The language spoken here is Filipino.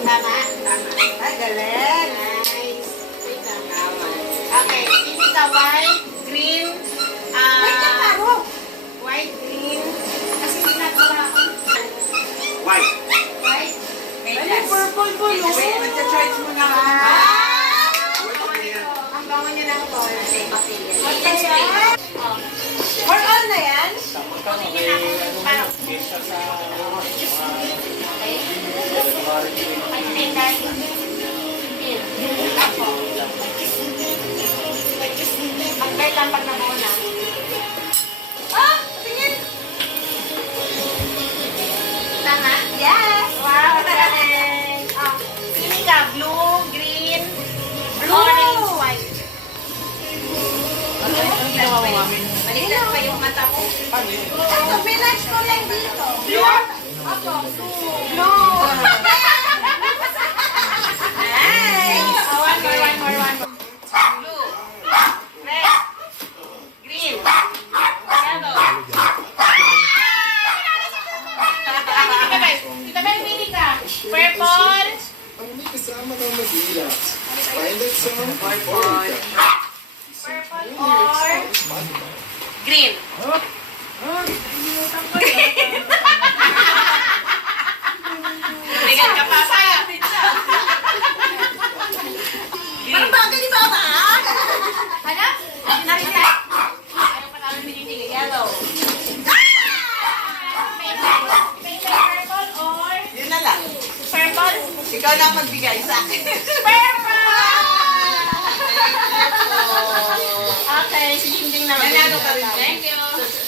Tama? Tama. Ay, galing. Nice. Wait lang. Tama. Okay, pili ka white, green, Wait lang, Taro. white, green. Kasi ginagawa ko. White. White. Ay, purple po yun. Wait, magcha-charge mo na ako. Ang bango niya ng tol. Kasi papili. Okay, yan. For all na yan? Kunin niya na ako parang. Okay? Pag-tindan. Ako. Mag-bite lang pag nabuo na. Ah! Tingin! Tama? Yes! Wow, galing. Pili ka, blue, green, Blue. orange, white. Ang ginawa mo, mami? Baliktad pa yung mata ko. Paano yun? Ito, pinatch ko lang dito. Blue. Ako, blue. Blue. Nice. Oh, one more. Blue. Red. Green. Yellow. Tita Bel, pili ka. Purple. Ang may kasama ng Madeira. Pilot song, Purple or green. Tingnan ka pa, saya. Parang bagay ni Baba. Ano? Narinig? Ano pa namin binibigay? Yellow. May purple or Yun na lang. purple? Ikaw na ang magbigay sa akin. Purple! Okay, si Dingding naman. Nanalo ka rin. Thank you.